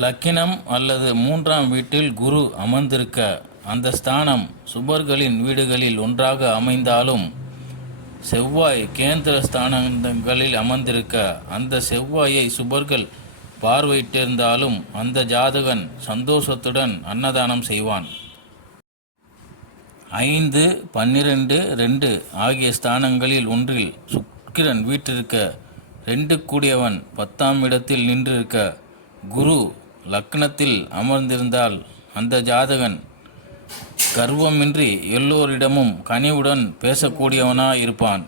லக்கினம் அல்லது மூன்றாம் வீட்டில் குரு அமர்ந்திருக்க அந்த ஸ்தானம் சுபர்களின் வீடுகளில் ஒன்றாக அமைந்தாலும் செவ்வாய் கேந்திர ஸ்தானங்களில் அமர்ந்திருக்க அந்த செவ்வாயை சுபர்கள் பார்வையிட்டிருந்தாலும் அந்த ஜாதகன் சந்தோஷத்துடன் அன்னதானம் செய்வான். ஐந்து பன்னிரண்டு ரெண்டு ஆகிய ஸ்தானங்களில் ஒன்றில் சுக்கிரன் வீட்டிருக்க ரெண்டு கூடியவன் பத்தாம் இடத்தில் நின்றிருக்க குரு லக்னத்தில் அமர்ந்திருந்தால் அந்த ஜாதகன் கர்வமின்றி எல்லோரிடமும் கனிவுடன் பேசக்கூடியவனாயிருப்பான்.